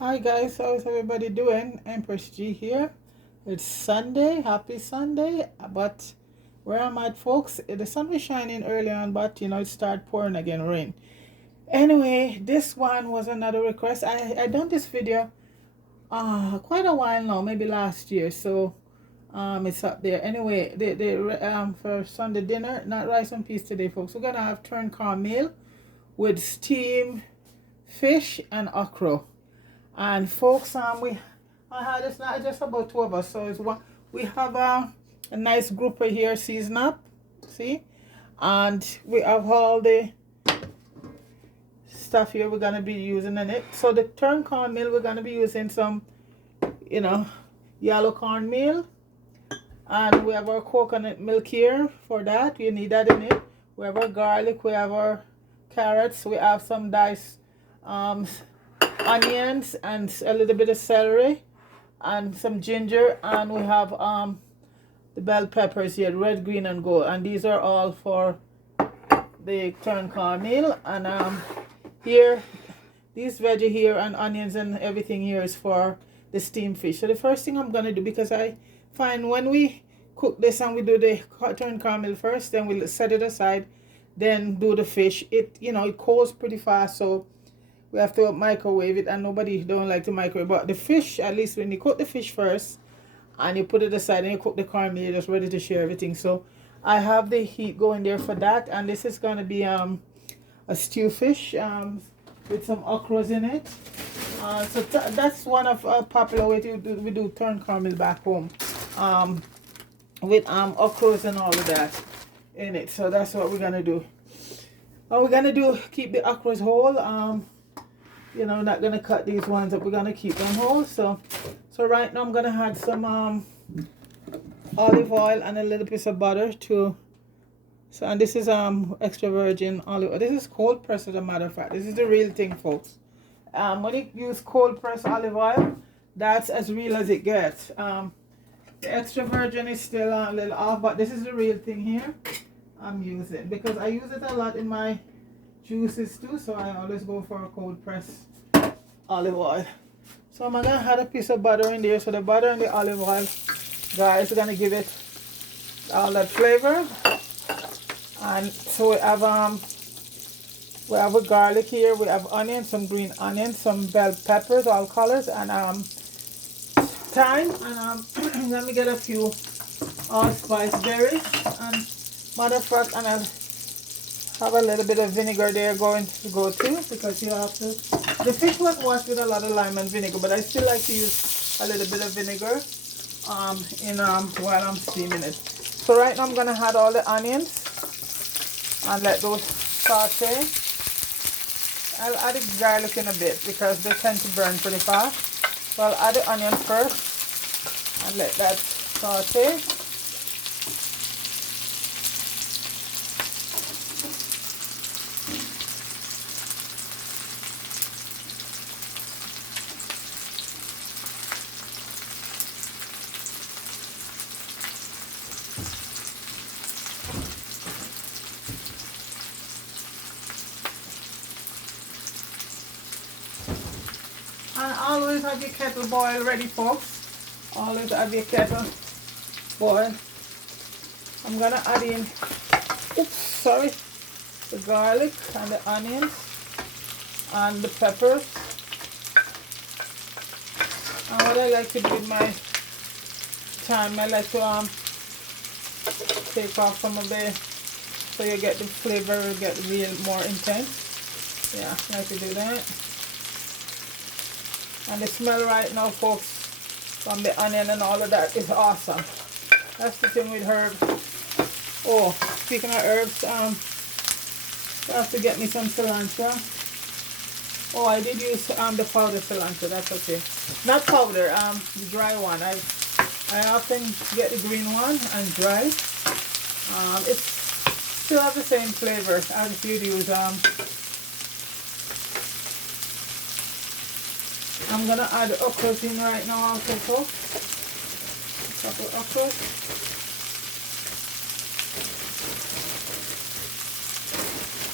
Hi guys, how's everybody doing? Empress G here. It's Sunday, happy Sunday. But where I'm at, folks, the sun was shining early on, but it started pouring again, rain. Anyway, this one was another request. I done this video quite a while now, maybe last year. So it's up there. Anyway, for Sunday dinner, not rice and peas today, folks. We're gonna have turned cornmeal with steamed fish and okra. And folks, I had it's not just about two of us, so it's one. We have a nice group right here, season up, see, and we have all the stuff here we're gonna be using in it. So the turned cornmeal, we're gonna be using some, you know, yellow cornmeal, and we have our coconut milk here for that. We need that in it. We have our garlic, we have our carrots, we have some diced um onions and a little bit of celery and some ginger, and we have the bell peppers here, red, green, and gold, and these are all for the turned cornmeal. And here, these veggie here and onions and everything here is for the steamed fish. So the first thing I'm gonna do, because I find when we cook this and we do the turned caramel first, then we'll set it aside, then do the fish, it cools pretty fast, so we have to microwave it, and nobody don't like to microwave. But the fish, at least when you cook the fish first and you put it aside and you cook the caramel, you're just ready to share everything. So I have the heat going there for that, and this is going to be a stew fish with some okras in it. So that's one of popular way to do. We do turned caramel back home with okras and all of that in it. So that's what we're gonna do. What we're gonna do, keep the okras whole. Not gonna cut these ones up. We're gonna keep them whole. So right now I'm gonna add some olive oil and a little piece of butter to. So, and this is extra virgin olive oil. This is cold pressed, as a matter of fact. This is the real thing, folks. When you use cold pressed olive oil, that's as real as it gets. The extra virgin is still a little off, but this is the real thing here I'm using, because I use it a lot in my juices too, so I always go for a cold pressed olive oil. So I'm gonna add a piece of butter in there. So the butter and the olive oil, guys, are gonna give it all that flavor. And so we have a garlic here, we have onions, some green onions, some bell peppers, all colors, and thyme, and let me get a few allspice berries, and matter of fact, and I'll have a little bit of vinegar there going to go too, because you have to. The fish was washed with a lot of lime and vinegar, but I still like to use a little bit of vinegar while I'm steaming it. So right now I'm gonna add all the onions and let those saute. I'll add the garlic in a bit because they tend to burn pretty fast. So I'll add the onion first and let that saute. And always have your kettle boil ready, folks. Always have your kettle boil. I'm gonna add in, the garlic and the onions and the peppers. And what I like to do with my thyme, I like to take off some of the, so you get the flavor, get real more intense. Yeah, I like to do that. And the smell right now, folks, from the onion and all of that is awesome. That's the thing with herbs. Oh, speaking of herbs, I have to get me some cilantro. Oh, I did use the powder cilantro. That's okay. Not powder, the dry one. I often get the green one and dry. It still has the same flavor as if you'd use I'm gonna add the okra in right now also, folks. Couple okra.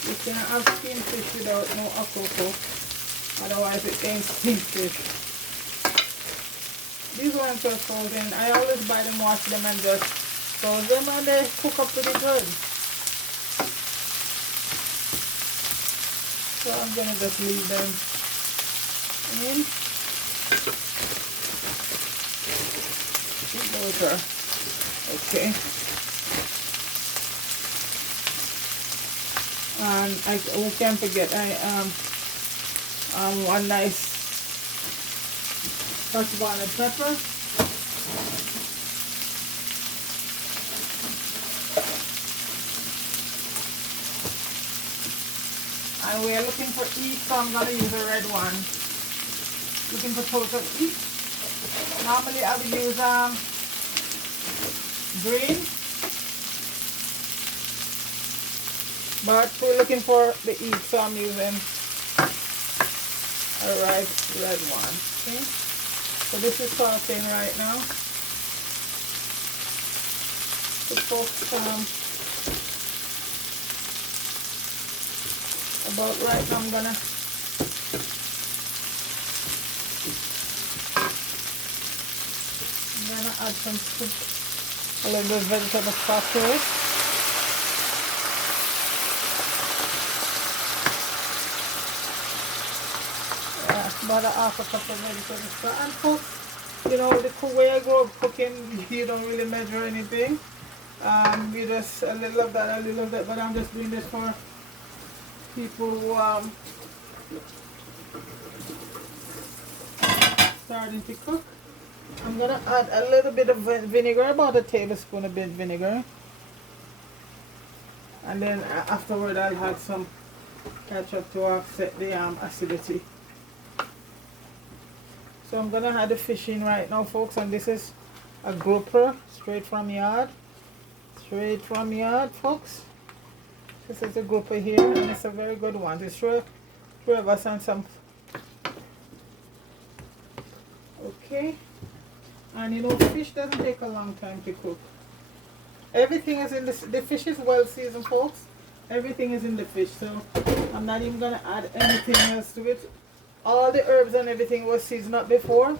You cannot have steamed fish without no okra, folks. Otherwise it ain't tasted. These ones are frozen. I always buy them, wash them, and just froze them, and they cook up pretty good. So I'm gonna just leave them in. Those are okay. And we can't forget one nice Dutch bonnet pepper. And we are looking for each, so I'm going to use a red one. Looking for total each. Normally I would use green, but we're looking for the each, so I'm using a red one. Okay, so this is sauteing right now. So folks, about right now I'm gonna add a little bit of vegetable stock to it. About a half a cup of vegetable stock. And folks, you know, the way I grew up cooking, you don't really measure anything. You just a little of that, a little of that, but I'm just doing this for people who starting to cook. I'm gonna add a little bit of vinegar, about a tablespoon of vinegar, and then afterward I'll add some ketchup to offset the acidity. So I'm gonna add the fish in right now, folks, and this is a grouper straight from yard, folks. This is a grouper here, and it's a very good one. It's sure of us and some. Okay. And you know, fish doesn't take a long time to cook. Everything is in the fish is well seasoned, folks. Everything is in the fish, so I'm not even gonna add anything else to it. All the herbs and everything was seasoned up before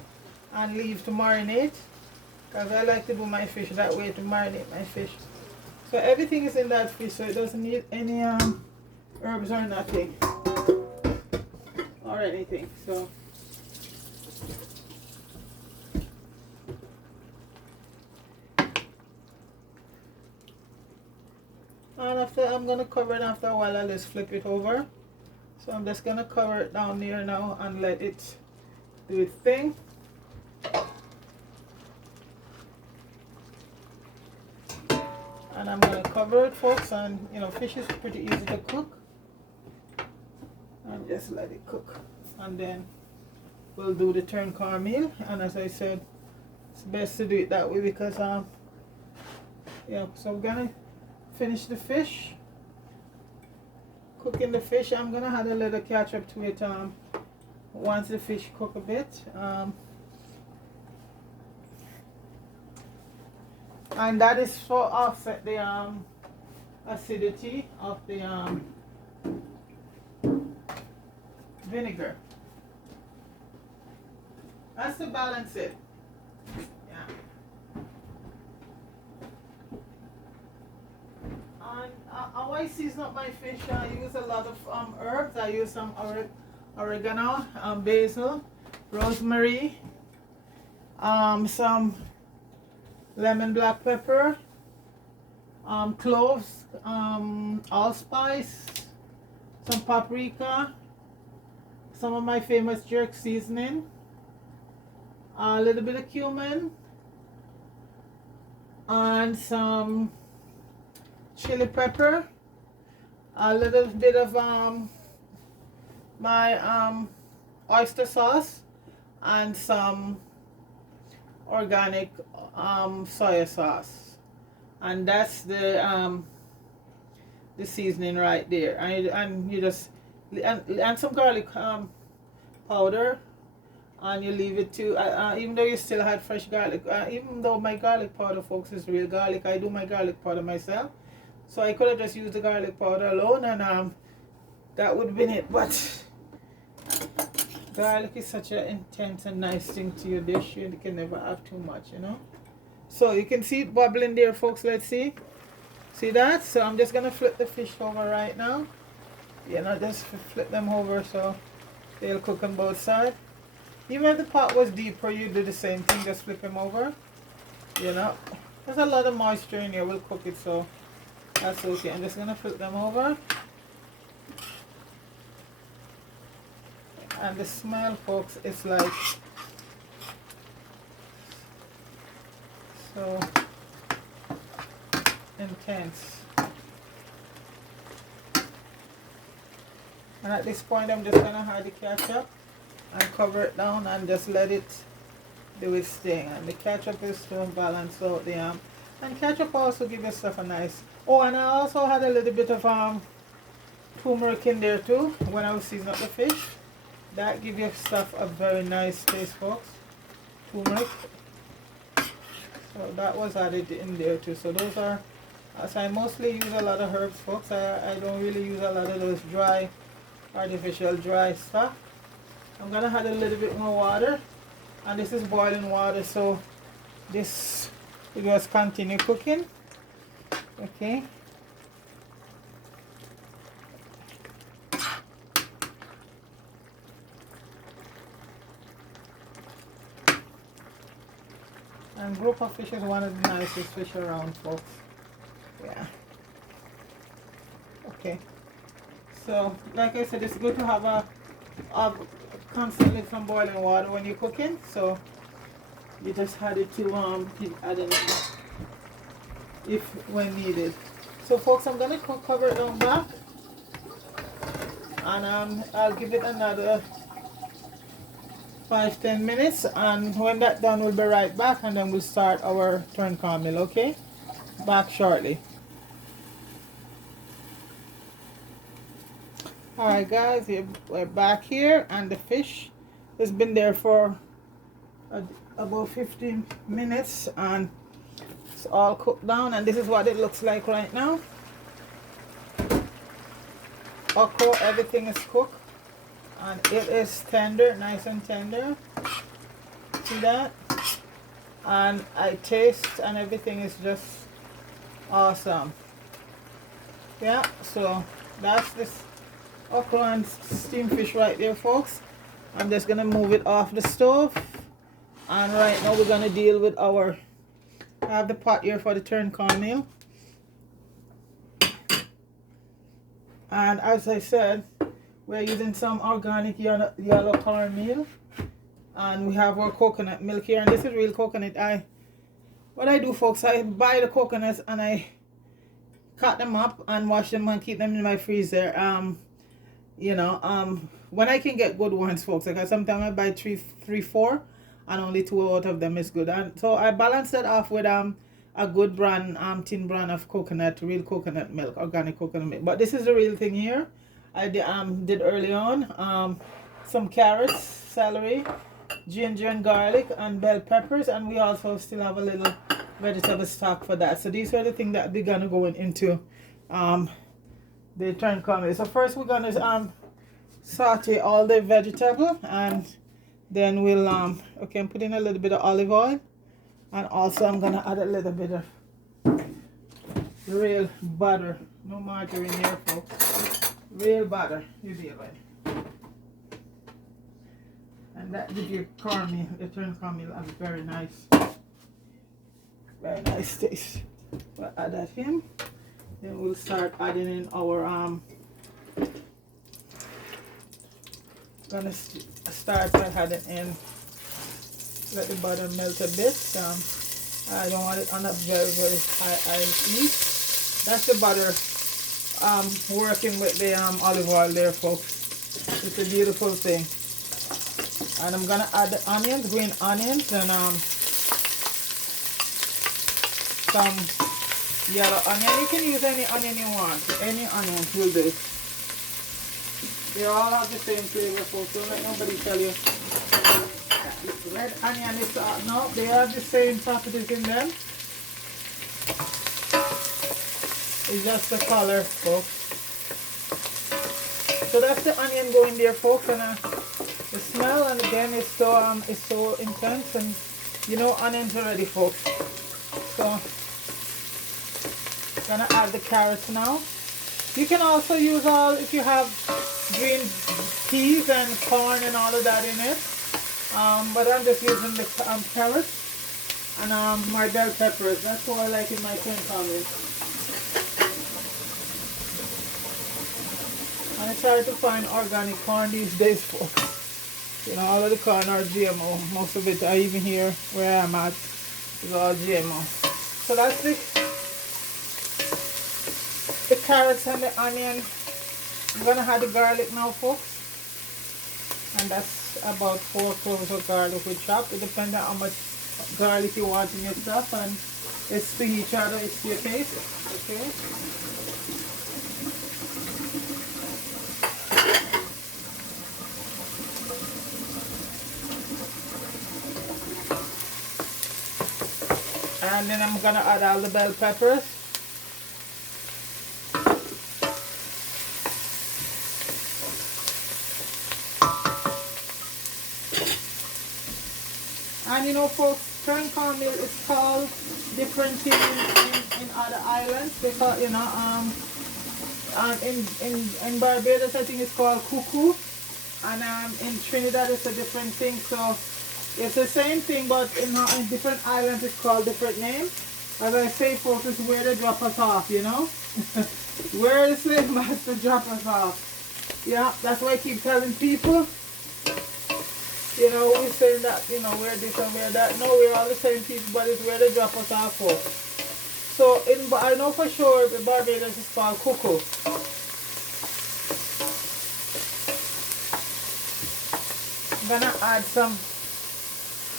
and leave to marinate, because I like to do my fish that way, to marinate my fish. So everything is in that fish, so it doesn't need any herbs or nothing or anything. So and after, I'm gonna cover it. After a while I'll just flip it over. So I'm just gonna cover it down there now and let it do its thing. And I'm gonna cover it, folks, and you know, fish is pretty easy to cook. And just let it cook. And then we'll do the turned cornmeal. And as I said, it's best to do it that way because yeah, so I'm gonna finish the fish, cooking the fish. I'm gonna add a little ketchup to it once the fish cook a bit, and that is for offset the acidity of the vinegar. That's to balance it. And how I season up my fish, I use a lot of herbs. I use some oregano, basil, rosemary, some lemon black pepper, cloves, allspice, some paprika, some of my famous jerk seasoning, a little bit of cumin, and some chili pepper, a little bit of my oyster sauce, and some organic soy sauce, and that's the seasoning right there. And you just and some garlic powder, and you leave it to even though you still had fresh garlic, even though my garlic powder, folks, is real garlic. I do my garlic powder myself, so I could have just used the garlic powder alone, and that would have been it. But Garlic is such an intense and nice thing to your dish. You can never have too much, you know. So you can see it bubbling there, folks. Let's see. See that? So I'm just gonna flip the fish over right now. You know, just flip them over so they'll cook on both sides. Even if the pot was deeper, you do the same thing. Just flip them over. You know, there's a lot of moisture in here. We'll cook it, so that's okay. I'm just gonna flip them over. And the smell, folks, is like so intense. And at this point, I'm just gonna add the ketchup and cover it down and just let it do its thing. And the ketchup is to balance out the and ketchup also gives your stuff a nice. Oh, and I also had a little bit of turmeric in there too when I was seasoning up the fish. That gives your stuff a very nice taste, folks. Turmeric. So that was added in there too. So those are, as I mostly use a lot of herbs, folks. I don't really use a lot of those dry, artificial dry stuff. I'm gonna add a little bit more water, and this is boiling water, so this will just continue cooking. Okay. And grouper fish is one of the nicest fish around, folks. Yeah. Okay. So, like I said, it's good to have a constantly some boiling water when you're cooking. So, you just add it to keep adding it if when needed. So, folks, I'm gonna cover it on back, and I'll give it another 5-10 minutes, and when that's done we'll be right back, and then we'll start our turned cornmeal. Okay, back shortly. Alright guys, we're back here, and the fish has been there for about 15 minutes, and it's all cooked down, and this is what it looks like right now. Okra, everything is cooked, and it is tender, nice and tender. See that? And I taste, and everything is just awesome. Yeah, so that's this okra and steamed fish right there, folks. I'm just gonna move it off the stove, and right now we're gonna deal with I have the pot here for the turned cornmeal. And as I said, we're using some organic yellow cornmeal, and we have our coconut milk here, and this is real coconut. What I do, folks, I buy the coconuts and I cut them up and wash them and keep them in my freezer. You know, when I can get good ones, folks, because sometimes I buy three, four, and only 2 out of them is good. And so I balance that off with a good brand, tin brand of coconut, real coconut milk, organic coconut milk. But this is the real thing here. I did early on some carrots, celery, ginger and garlic, and bell peppers, and we also still have a little vegetable stock for that. So these are the things that we're gonna go into the turned cornmeal. So first we're gonna saute all the vegetable, and then we'll okay, I'm putting a little bit of olive oil, and also I'm gonna add a little bit of real butter. No margarine here, folks. Real butter, you deal with. And that gives your cornmeal, the turned cornmeal, a very nice taste. We'll add that in. Then we'll start adding in our gonna start by adding in, let the butter melt a bit. I don't want it on a very high heat. That's the butter working with the olive oil there, folks. It's a beautiful thing. And I'm gonna add the onions, green onions, and some yellow onion. You can use any onion you want. Any onion will do. They all have the same flavor, folks. Don't let nobody tell you red onion is no, they have the same properties in them. It's just the color, folks. So that's the onion going there, folks, and the smell again, it's so intense, and you know onions already, folks. So gonna add the carrots now. You can also use all, if you have green peas and corn and all of that in it. But I'm just using the carrots and my bell peppers. That's what I like in my tin salad. I try to find organic corn these days, folks. You know, all of the corn are GMO. Most of it, even here where I'm at, is all GMO. So that's the carrots and the onion. I'm gonna add the garlic now, folks. And that's about 4 cloves of garlic we chop. It depends on how much garlic you want in your stuff, and it's to each other, it's to your taste. Okay. And then I'm gonna add all the bell peppers. And you know, folks, turned cornmeal is called different things in other islands. They call, you know, in Barbados I think it's called cuckoo, and in Trinidad it's a different thing. So it's the same thing, but in different islands it's called different names. As I say, folks, it's where they drop us off, you know. Where the slave master drop us off. Yeah, that's why I keep telling people. You know, we say that, you know, we're this and we're that. No, we're all the same people, but it's where they drop us off for. So, I know for sure the Barbados is called cuckoo. I'm gonna add some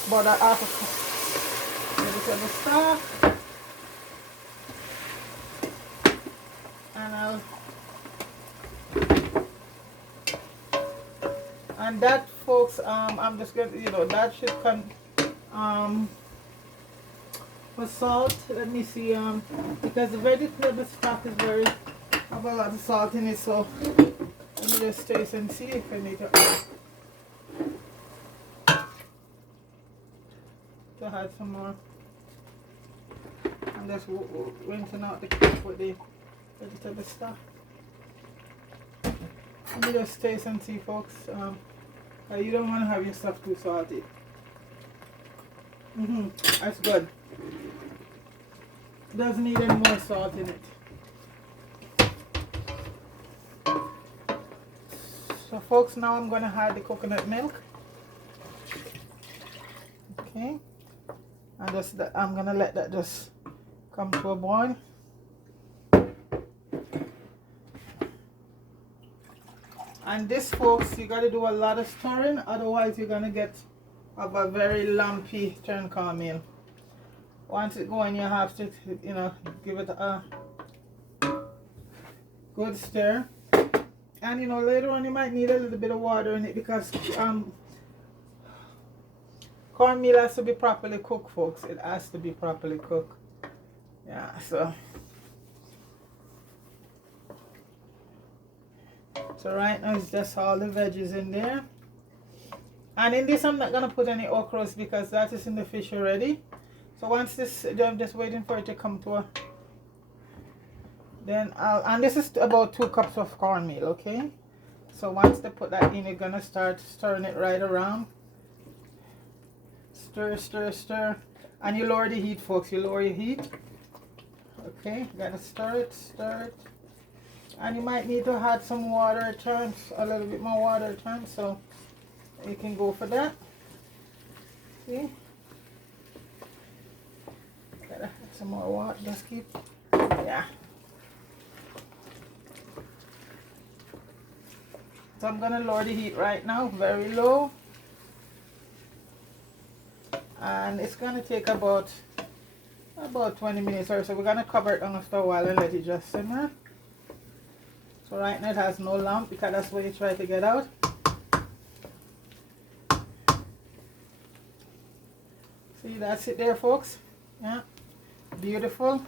butter after the stock. And that, folks, I'm just gonna, you know, that should come for salt. Let me see, because the vegetable stock is have a lot of salt in it, so let me just taste and see if I need to add some more. I'm just rinsing out the cup with the vegetable stock. Let me just taste and see, folks. You don't want to have your stuff too salty. That's good. Doesn't need any more salt in it. So, folks, now I'm going to add the coconut milk. Okay. And I'm going to let that just come to a boil. And this, folks, you got to do a lot of stirring, otherwise you're going to get a very lumpy turned cornmeal. Once it going, you have to, you know, give it a good stir. And, you know, later on you might need a little bit of water in it, because cornmeal has to be properly cooked, folks. It has to be properly cooked. Yeah, so right now it's just all the veggies in there. And in this I'm not going to put any okras, because that is in the fish already. So once this, I'm just waiting for it to come to a, then and this is about 2 cups of cornmeal, okay? So once they put that in, you're going to start stirring it right around. Stir, stir, stir. And you lower the heat, folks. You lower your heat. Okay, you got to stir it, stir it. And you might need to add some water at times, a little bit more water at times, so you can go for that. See? Gotta add some more water, just keep, yeah. So I'm gonna lower the heat right now, very low. And it's gonna take about 20 minutes or so. We're gonna cover it on after a while and let it just simmer. So right now it has no lump, because that's what you try to get out. See, that's it there, folks. Yeah, beautiful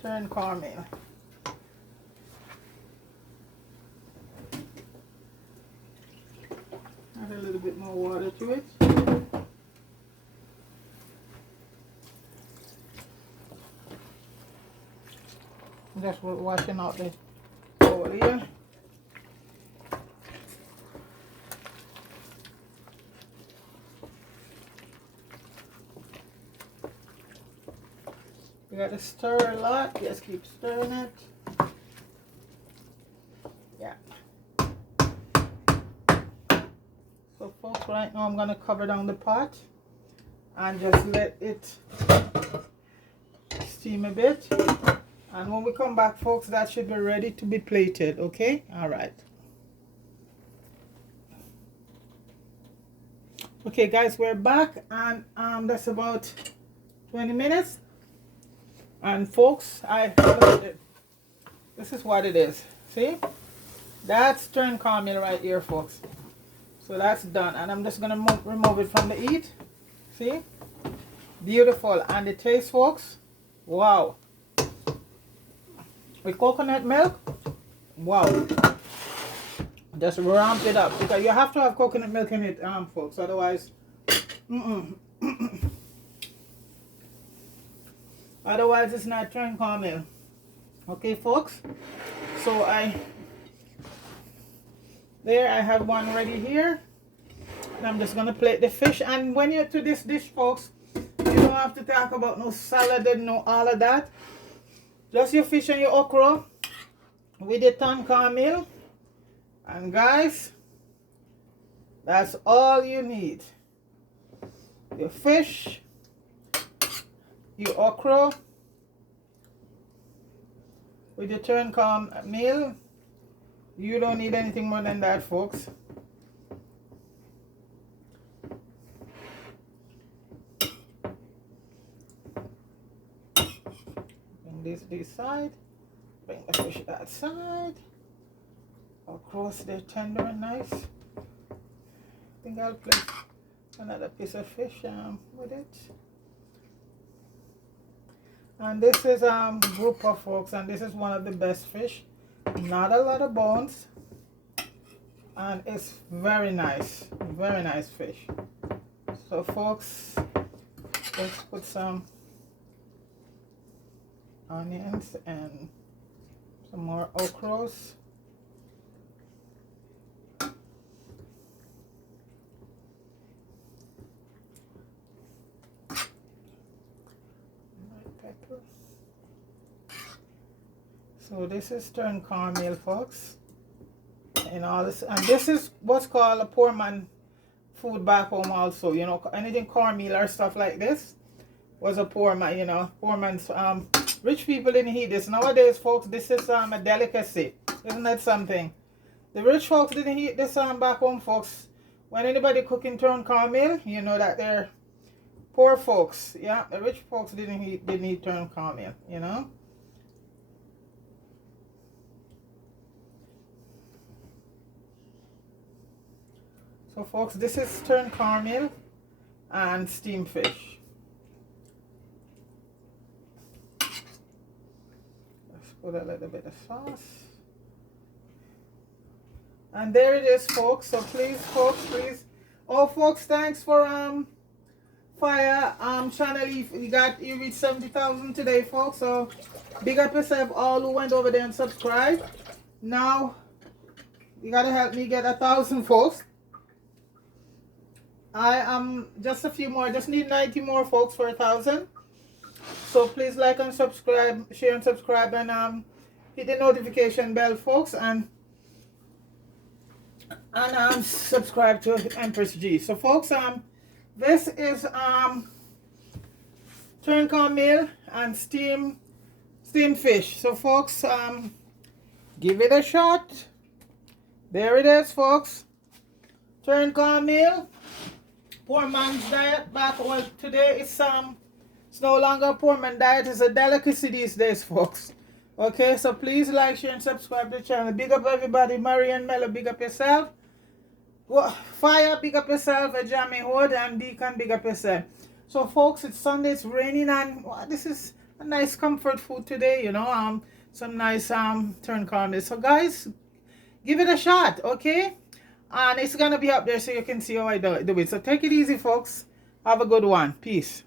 turned cornmeal. Add a little bit more water to it. Just washing out the bowl here. You gotta stir a lot. Just keep stirring it. Yeah. So folks, right now I'm gonna cover down the pot and just let it steam a bit. And when we come back, folks, that should be ready to be plated, okay? All right. Okay, guys, we're back, and that's about 20 minutes. And folks, this is what it is. See? That's turned cornmeal right here, folks. So that's done, and I'm just gonna remove it from the heat. See? Beautiful, and the taste, folks. Wow. With coconut milk, wow, just ramp it up, because you have to have coconut milk in it, folks, otherwise otherwise it's not turned cornmeal. Okay, folks, so I have one ready here, and I'm just gonna plate the fish. And when you're to this dish, folks, you don't have to talk about no salad and no all of that. Just your fish and your okra with the turned cornmeal. And guys, that's all you need. Your fish, your okra with the turned cornmeal. You don't need anything more than that, folks. This side, bring the fish that side, across the tender and nice. I think I'll place another piece of fish with it. And this is grouper, folks, and this is one of the best fish. Not a lot of bones, and it's very nice fish. So folks, let's put some onions and some more okras. Pepper. So this is turned cornmeal, folks, and all this, and this is what's called a poor man food back home also. You know, anything cornmeal or stuff like this was a poor man, you know, poor man's. Rich people didn't eat this. Nowadays, folks, this is a delicacy. Isn't that something? The rich folks didn't eat this back home, folks. When anybody cooking turned cornmeal, you know that they're poor folks. Yeah, the rich folks didn't eat turned cornmeal, you know. So folks, this is turned cornmeal and steamed fish. Put a little bit of sauce, and there it is, folks. So please, folks, please. Oh, folks, thanks for fire channel. You reached 70,000 today, folks. So big up yourself, all who went over there and subscribed. Now you gotta help me get 1,000, folks. I am just a few more. Just need 90 more, folks, for 1,000. So please like and subscribe, share and subscribe, and hit the notification bell, folks, and subscribe to Empress G. So folks, this is turned cornmeal and steamed fish. So folks, give it a shot. There it is, folks. Turned cornmeal. Poor man's diet back. Well, today it's it's no longer a poor man diet. It's a delicacy these days, folks. Okay, so please like, share, and subscribe to the channel. Big up everybody. Marian Mello, big up yourself. Fire, big up yourself. Jamie Hood and Deacon, big up yourself. So folks, it's Sunday, it's raining, and this is a nice comfort food today, you know. Some nice turned cornmeal. So guys, give it a shot, okay? And it's gonna be up there so you can see how I do it. So take it easy, folks. Have a good one. Peace.